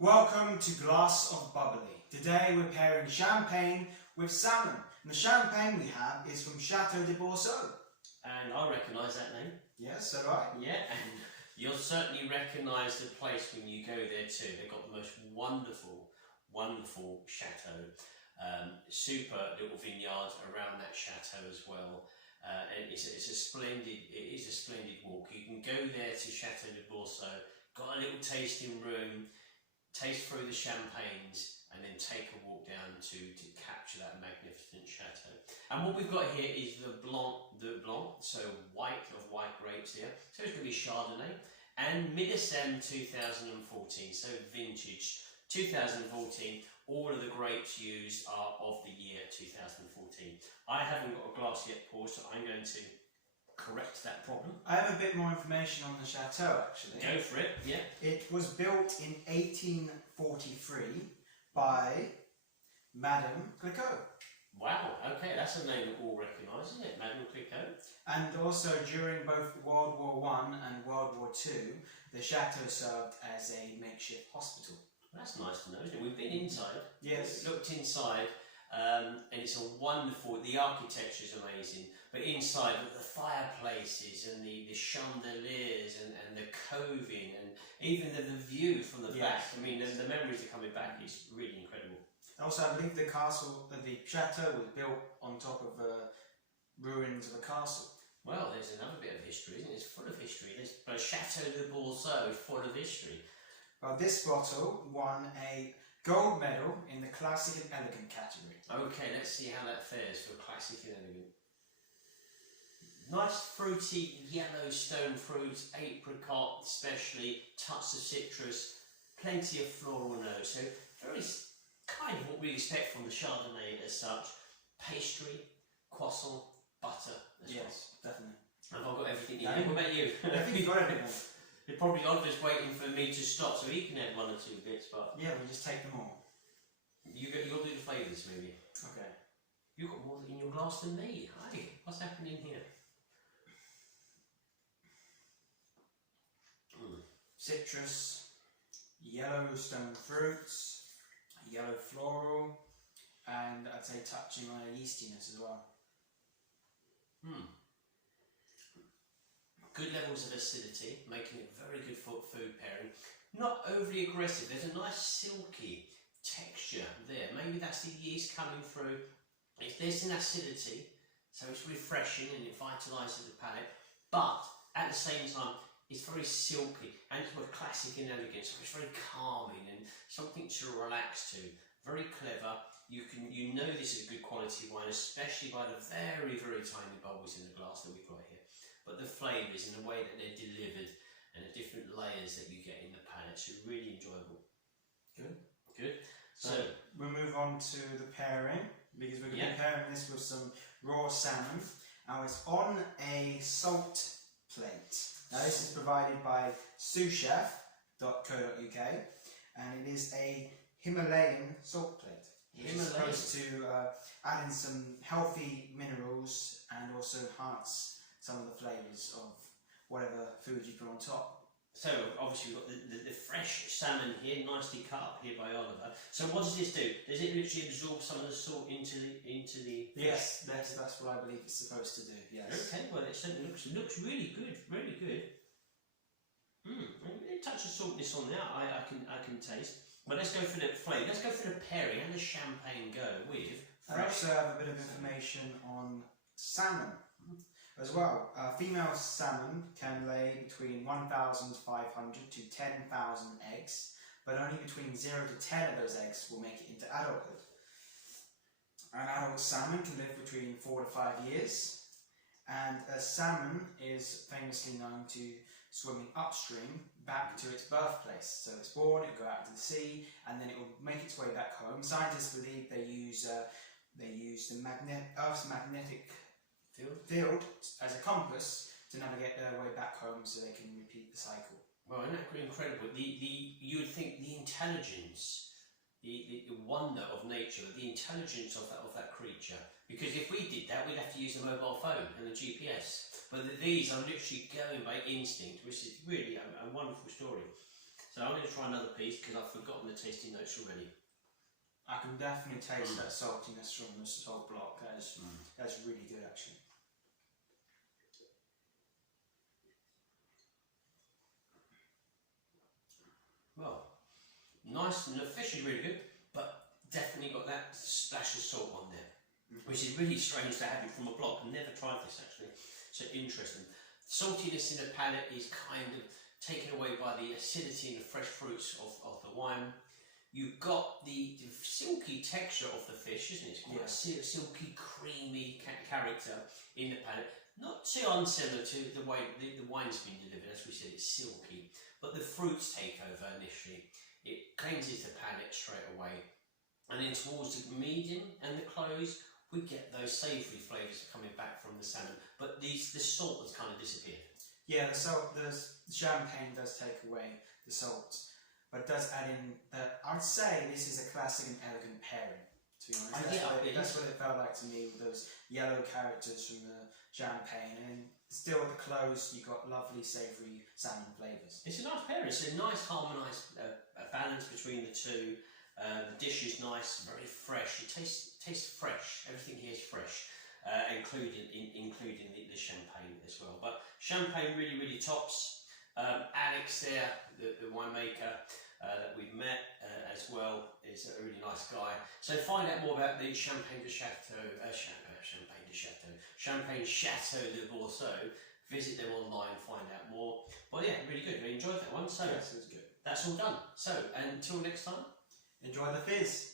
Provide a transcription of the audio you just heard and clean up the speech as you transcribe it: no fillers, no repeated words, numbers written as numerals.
Welcome to Glass of Bubbly. Today we're pairing champagne with salmon. And the champagne we have is from Chateau de Boursault. And I recognise that name. Yes, so right. Yeah, and you'll certainly recognise the place when you go there too. They've got the most wonderful chateau. Super little vineyards around that chateau as well. And it is a splendid walk. You can go there to Chateau de Boursault, got a little tasting room, taste through the champagnes, and then take a walk down to capture that magnificent chateau. And what we've got here is the Blanc, so white grapes here. So it's going to be Chardonnay, and Midasem 2014, so vintage 2014. All of the grapes used are of the year 2014. I haven't got a glass yet poured, so I'm going to correct that problem. I have a bit more information on the chateau actually. Go for it, yeah. It was built in 1843 by Madame Clicquot. Wow, okay, that's a name we all recognise, isn't it? Madame Clicquot. And also during both World War I and World War II, the chateau served as a makeshift hospital. That's nice to know, isn't it? We've been inside. Yes. Looked inside, and it's a wonderful. The architecture is amazing, but inside the fireplaces and the chandeliers and the coving and even the view from the back. I mean, the memories are coming back. It's really incredible. Also, I believe the chateau was built on top of ruins of a castle. Well, there's another bit of history, isn't it? It's full of history. But Chateau de Boursault is full of history. Well, this bottle won a gold medal in the classic and elegant category. Okay, let's see how that fares for classic and elegant. Nice fruity yellow stone fruits, apricot especially, touch of citrus, plenty of floral notes. So very kind of what we expect from the Chardonnay as such. Pastry, croissant, butter as well. Yes, definitely. Have I got everything you need? What about you? I think you've got everything. You're probably Oliver's waiting for me to stop so he can add one or two bits, but... Yeah, we'll just take them all. You'll do the flavours maybe. Okay. You've got more in your glass than me. Hi, what's happening here? Citrus, yellow stone fruits, yellow floral, and I'd say touching on a yeastiness as well. Good levels of acidity, making it very good for food pairing. Not overly aggressive. There's a nice silky texture there. Maybe that's the yeast coming through. There's an acidity, so it's refreshing and it vitalises the palate. But at the same time, it's very silky and it's both classic and elegant. So it's very calming and something to relax to. Very clever. You know this is good quality wine, especially by the very tiny bubbles in the glass that we've got here. But the flavours and the way that they're delivered and the different layers that you get in the palate, so really enjoyable. Good. So we'll move on to the pairing, because we're going to be pairing this with some raw salmon. Now it's on a salt plate. Now this is provided by souschef.co.uk and it is a Himalayan salt plate. Which is supposed to add in some healthy minerals and also enhance some of the flavours of whatever food you put on top. So obviously we've got the fresh salmon here, nicely cut up here by Oliver. So what does this do? Does it literally absorb some of the salt into the Yes, that's what I believe it's supposed to do, yes. Okay, well it certainly looks really good, really good. A touch of saltness on there, I can taste. But let's go for the flavour, let's go for the pairing and the champagne go with fresh. I also have a bit of information on salmon as well. Female salmon can lay between 1,500 to 10,000 eggs, but only between 0 to 10 of those eggs will make it into adulthood. An adult salmon can live between 4 to 5 years, and a salmon is famously known to swimming upstream back to its birthplace. So it's born, it'll go out to the sea, and then it will make its way back home. Scientists believe they use the Earth's magnetic field as a compass to navigate their way back home so they can repeat the cycle. Well, isn't that incredible? You would think the intelligence, the wonder of nature, the intelligence of that creature, because if we did that, we'd have to use a mobile phone and a GPS. But these are literally going by instinct, which is really a wonderful story. So I'm going to try another piece because I've forgotten the tasting notes already. I can definitely taste that saltiness from the salt block. That's really good, actually. Well, nice, and the fish is really good, but definitely got that splash of salt on there, which is really strange to have it from a block. I've never tried this actually, so interesting. Saltiness in the palate is kind of taken away by the acidity and the fresh fruits of the wine. You've got the silky texture of the fish, isn't it? It's quite a silky, creamy character in the palate. Not too unsimilar to the way the wine's been delivered. As we said, it's silky, but the fruits take over initially. It cleanses the palate straight away, and then towards the medium and the close, we get those savoury flavours coming back from the salmon. But the salt has kind of disappeared. Yeah, the champagne does take away the salt, but it does add in that. I'd say this is a classic and elegant pairing, to be honest. That's what it felt like to me, with those yellow characters from the champagne, and still at the close you got lovely savoury salmon flavours. It's a nice pairing. It's a nice harmonised balance between the two. The dish is nice, very fresh. It tastes fresh. Everything here is fresh, including the champagne as well. But champagne really tops. Alex there, the winemaker that we've met as well, is a really nice guy. So find out more about the Chateau de Boursault. Visit them online, find out more. But yeah, really good. We enjoyed that one. So Yes, it was good. that's all done. So until next time. Enjoy the fizz.